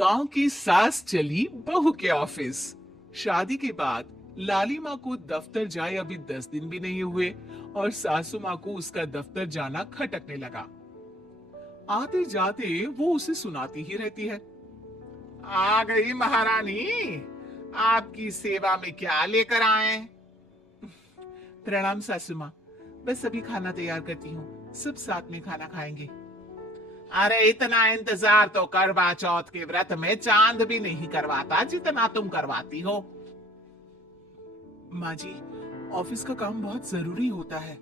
गांव की सास चली बहू के ऑफिस। शादी के बाद लाली माँ को दफ्तर जाए अभी 10 दिन भी नहीं हुए और सासू माँ को उसका दफ्तर जाना खटकने लगा। आते जाते वो उसे सुनाती ही रहती है। आ गई महारानी, आपकी सेवा में क्या लेकर आए? प्रणाम सासू माँ, बस अभी खाना तैयार करती हूँ, सब साथ में खाना खाएंगे। अरे इतना इंतजार तो करवा चौथ के व्रत में चांद भी नहीं करवाता जितना तुम करवाती हो। माँ जी, ऑफिस का काम बहुत जरूरी होता है।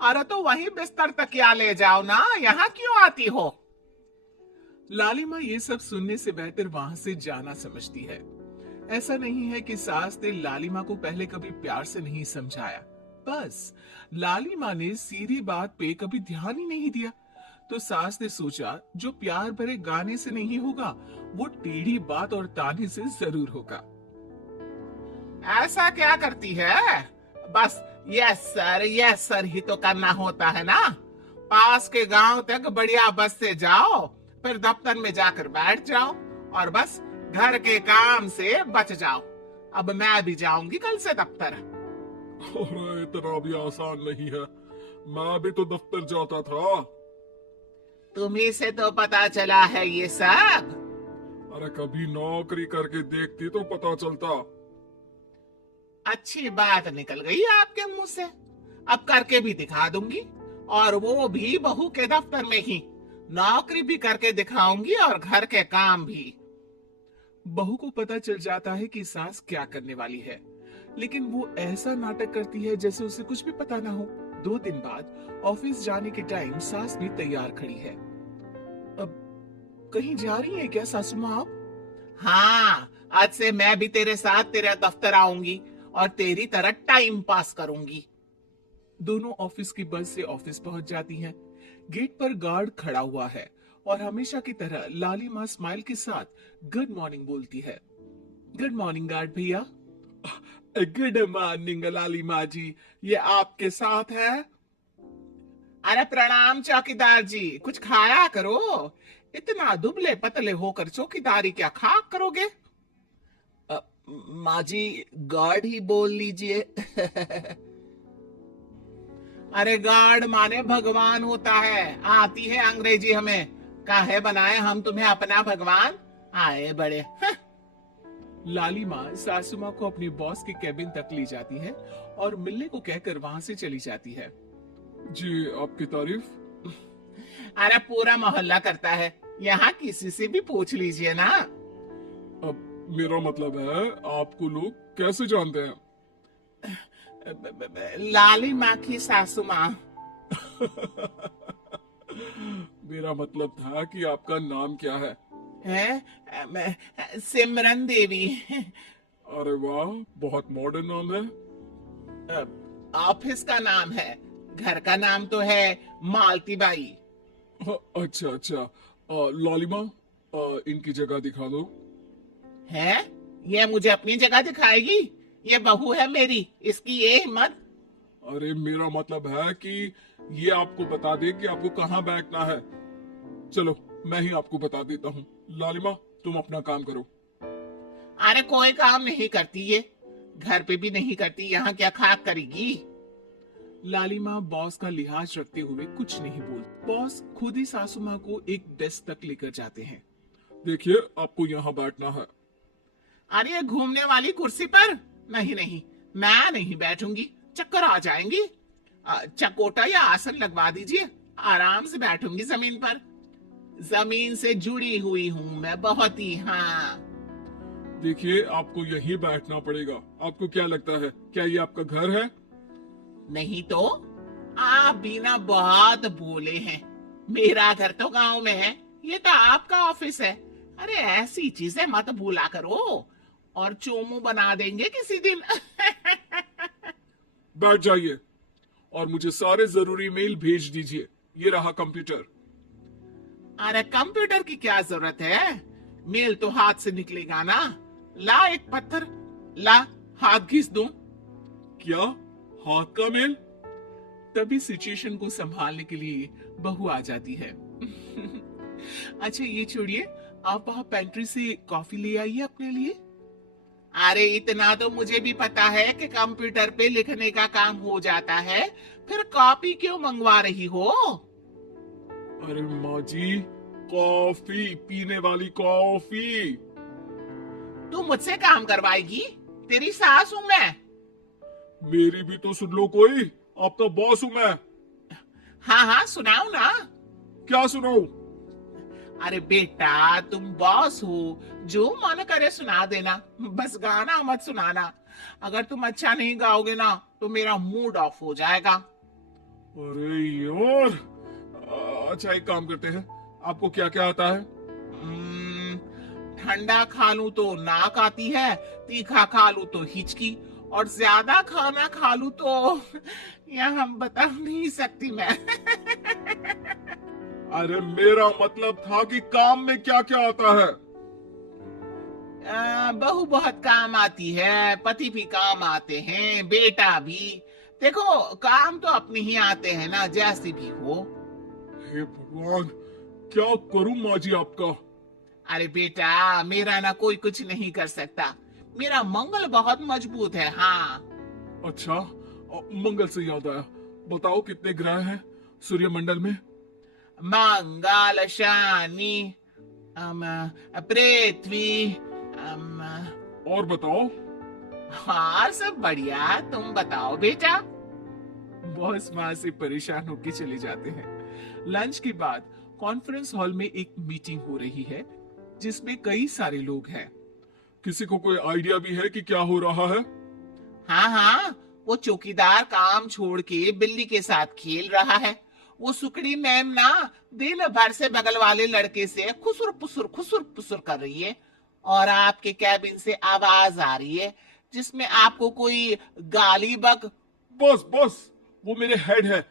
अरे तो वहीं बिस्तर तकिया ले जाओ ना, यहाँ क्यों आती हो? लाली माँ ये सब सुनने से बेहतर वहां से जाना समझती है। ऐसा नहीं है कि सास ने लाली माँ को पहले कभी प्यार से नहीं समझाया, बस लाली माँ ने सीधी बात पे कभी ध्यान ही नहीं दिया। तो सास ने सोचा जो प्यार भरे गाने से नहीं होगा वो टेढ़ी बात और ताने से जरूर होगा। ऐसा क्या करती है? बस यस सर ही तो करना होता है ना। पास के गांव तक बढ़िया बस से जाओ, फिर दफ्तर में जाकर बैठ जाओ और बस घर के काम से बच जाओ। अब मैं भी जाऊंगी कल से दफ्तर। अरे इतना भी आसान नहीं है, मैं भी तो दफ्तर जाता था। तुम्ही से तो पता चला है ये सब। अरे कभी नौकरी करके देखती तो पता चलता। अच्छी बात निकल गई आपके मुंह से, अब करके भी दिखा दूंगी, और वो भी बहू के दफ्तर में ही। नौकरी भी करके दिखाऊंगी और घर के काम भी। बहू को पता चल जाता है कि सास क्या करने वाली है, लेकिन वो ऐसा नाटक करती है जैसे उसे कुछ भी पता ना हो। 2 दिन बाद ऑफिस जाने के टाइम सास भी तैयार खड़ी है। अब कहीं जा रही है क्या सासू माँ आप? हाँ, आज से मैं भी तेरे साथ तेरे दफ्तर आऊंगी और तेरी तरह टाइम पास करूंगी। दोनों ऑफिस की बस से ऑफिस पहुंच जाती हैं। गेट पर गार्ड खड़ा हुआ है और हमेशा की तरह लाली माँ स्माइल के साथ गुड मॉर्निंग बोलती है। गुड मॉर्निंग गार्ड भैया। गुड मॉर्निंग लाली माँ जी, ये आपके साथ है? अरे प्रणाम चौकीदार जी, कुछ खाया करो। इतना दुबले पतले होकर चौकीदारी क्या खा करोगे? माँ जी, गार्ड ही बोल लीजिए। अरे गार्ड माने भगवान होता है, आती है अंग्रेजी हमें। काहे बनाए हम तुम्हें अपना भगवान? आए बड़े। लाली माँ सासू माँ को अपने बॉस के केबिन तक ले जाती है और मिलने को कहकर वहां से चली जाती है। जी आपकी तारीफ। अरे पूरा मोहल्ला करता है, यहाँ किसी से भी पूछ लीजिए ना। अब मेरा मतलब है आपको लोग कैसे जानते हैं? लाली माँ की सासू माँ। मेरा मतलब था कि आपका नाम क्या है? सिमरन देवी। अरे वाह, बहुत मॉडर्न नाम है। ऑफिस का नाम है, घर का नाम तो है मालती बाई। अच्छा अच्छा, लालिमा, इनकी जगह दिखा दो। है? ये मुझे अपनी जगह दिखाएगी? ये बहू है मेरी, इसकी ये हिम्मत। अरे मेरा मतलब है कि ये आपको बता दे कि आपको कहाँ बैठना है। चलो मैं ही आपको बता देता हूँ। लालिमा, तुम अपना काम करो। अरे कोई काम नहीं करती ये, घर पे भी नहीं करती, यहाँ क्या खाक करेगी? लाली माँ बॉस का लिहाज रखते हुए कुछ नहीं बोलती। बॉस खुद ही सासू माँ को एक डेस्क तक लेकर जाते हैं। देखिए, आपको यहाँ बैठना है। अरे ये घूमने वाली कुर्सी पर? नहीं नहीं, मैं नहीं बैठूंगी, चक्कर आ जाएंगी। चकोटा या आसन लगवा दीजिए, आराम से बैठूंगी जमीन पर। जमीन से जुड़ी हुई हूँ मैं बहुत ही। हाँ देखिए, आपको यहीं बैठना पड़ेगा। आपको क्या लगता है, क्या ये आपका घर है? नहीं तो? आप भी ना बहुत भोले हैं। मेरा घर तो गांव में है, ये तो आपका ऑफिस है। अरे ऐसी चीजें मत भूला करो, और चोमू बना देंगे किसी दिन। बैठ जाइए और मुझे सारे जरूरी मेल भेज दीजिए। ये रहा कंप्यूटर। अरे कंप्यूटर की क्या जरूरत है, मेल तो हाथ से निकलेगा ना। ला एक पत्थर, ला हाथ घिस दूं। क्या हाथ का मेल? तभी सिचुएशन को संभालने के लिए बहू आ जाती है। अच्छा ये छोड़िए, आप वहां पेंट्री से कॉफी ले आइए अपने लिए। अरे इतना तो मुझे भी पता है कि कंप्यूटर पे लिखने का काम हो जाता है, फिर कॉपी क्यों मंगवा रही हो? अरे माँ जी, कॉफी, पीने वाली कॉफी। तू मुझसे काम करवाएगी? तेरी सास हूं मैं। मेरी भी तो सुन लो कोई, आपका बॉस हूं मैं। हाँ हाँ सुनाओ ना। क्या सुनाऊं? अरे बेटा तुम बॉस हो, जो मन करे सुना देना, बस गाना मत सुनाना। अगर तुम अच्छा नहीं गाओगे ना तो मेरा मूड ऑफ हो जाएगा। अरे यार, अच्छा एक काम करते हैं, आपको क्या क्या आता है? हम्म, ठंडा खा लूं तो नाक आती है, तीखा खा लूं तो हिचकी, और ज्यादा खाना खा लूं तो यह हम बता नहीं सकती मैं। अरे मेरा मतलब था कि काम में क्या क्या आता है। बहू बहुत काम आती है, पति भी काम आते हैं, बेटा भी। देखो काम तो अपने ही आते हैं ना, जैसे भी हो। हे भगवान, क्या करूं माँ जी आपका? अरे बेटा मेरा ना कोई कुछ नहीं कर सकता, मेरा मंगल बहुत मजबूत है। हाँ अच्छा, मंगल से याद आया, बताओ कितने ग्रह हैं सूर्यमंडल में? मंगल शनि अम, पृथ्वी अम, और बताओ। हाँ सब बढ़िया, तुम बताओ बेटा। बॉस वहां से परेशान होकर चले जाते हैं। लंच के बाद कॉन्फ्रेंस हॉल में एक मीटिंग हो रही है जिसमें कई सारे लोग हैं। किसी को कोई आइडिया भी है कि क्या हो रहा है? हाँ हाँ, वो चौकीदार काम छोड़ के बिल्ली के साथ खेल रहा है। वो सुकड़ी मैम ना दिन भर से बगल वाले लड़के से खुसुर पुसुर कर रही है, और आपके कैबिन से आवाज आ रही है जिसमें आपको कोई गाली बक। बस बस, वो मेरे हेड है।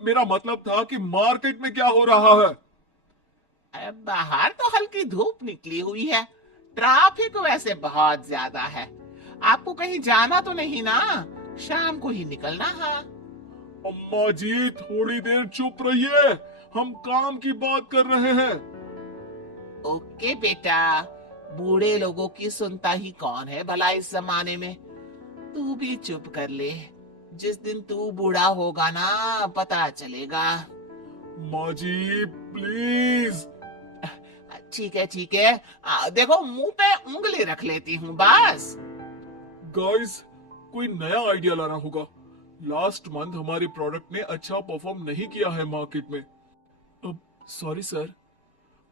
मेरा मतलब था कि मार्केट में क्या हो रहा है। बाहर तो हल्की धूप निकली हुई है, ट्रैफिक वैसे बहुत ज्यादा है। आपको कहीं जाना तो नहीं ना? शाम को ही निकलना है। अम्मा जी थोड़ी देर चुप रहिए, हम काम की बात कर रहे हैं। ओके बेटा, बूढ़े लोगों की सुनता ही कौन है भला इस जमाने में। तू भी चुप कर ले, जिस दिन तू बूढ़ा होगा ना पता चलेगा। माँ जी प्लीज। ठीक है, देखो मुंह पे उंगली रख लेती हूँ बस। गाइस, कोई नया आइडिया लाना होगा। लास्ट मंथ हमारे प्रोडक्ट ने अच्छा परफॉर्म नहीं किया है मार्केट में। अब सॉरी सर।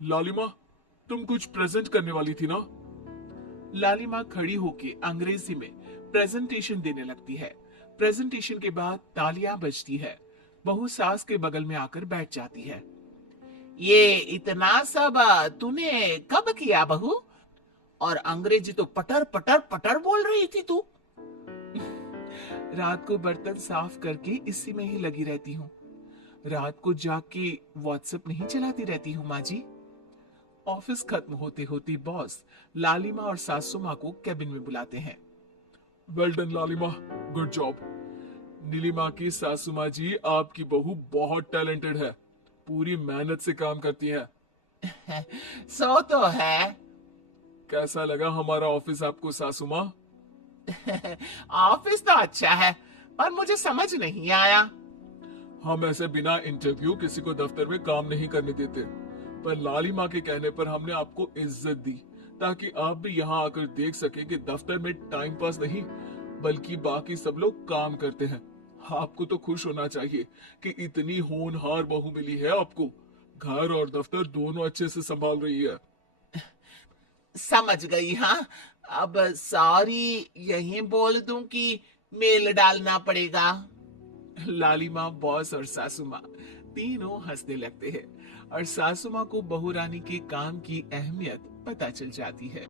लालिमा, तुम कुछ प्रेजेंट करने वाली थी ना? लालिमा खड़ी होके अंग्रेजी में प्रेजेंटेशन देने लगती है। प्रेजेंटेशन के बाद तालियां बजती है। बहू सास के बगल में आकर बैठ जाती है। ये इतना सब तूने कब किया बहू? और अंग्रेजी तो पटर पटर पटर बोल रही थी तू। रात को बर्तन साफ करके इसी में ही लगी रहती हूँ। रात को जाग के व्हाट्सएप नहीं चलाती रहती हूँ माँ जी। ऑफिस खत्म होते होते बॉस लालिमा और सासू माँ को कैबिन में बुलाते हैं। वेल डन लालिमा, गुड जॉब। नीलिमा की सासू माँ जी, आपकी बहू बहुत टैलेंटेड है, पूरी मेहनत से काम करती है। सो तो है। कैसा लगा हमारा ऑफिस आपको सासू माँ? ऑफिस तो अच्छा है, पर मुझे समझ नहीं आया। हम ऐसे बिना इंटरव्यू किसी को दफ्तर में काम नहीं करने देते, पर लालिमा के कहने पर हमने आपको इज्जत दी ताकि आप भी यहाँ आकर देख सके कि दफ्तर में टाइम पास नहीं बल्कि बाकी सब लोग काम करते हैं। आपको तो खुश होना चाहिए कि इतनी होनहार बहू मिली है आपको। घर और दफ्तर दोनों अच्छे से संभाल रही है। समझ गई। हाँ, अब सॉरी यहीं बोल दूं कि मेल डालना पड़ेगा? लालिमा, बॉस और सासू माँ तीनों हंसने लगते हैं और सासू माँ को बहू रानी के काम की अहमियत पता चल जाती है।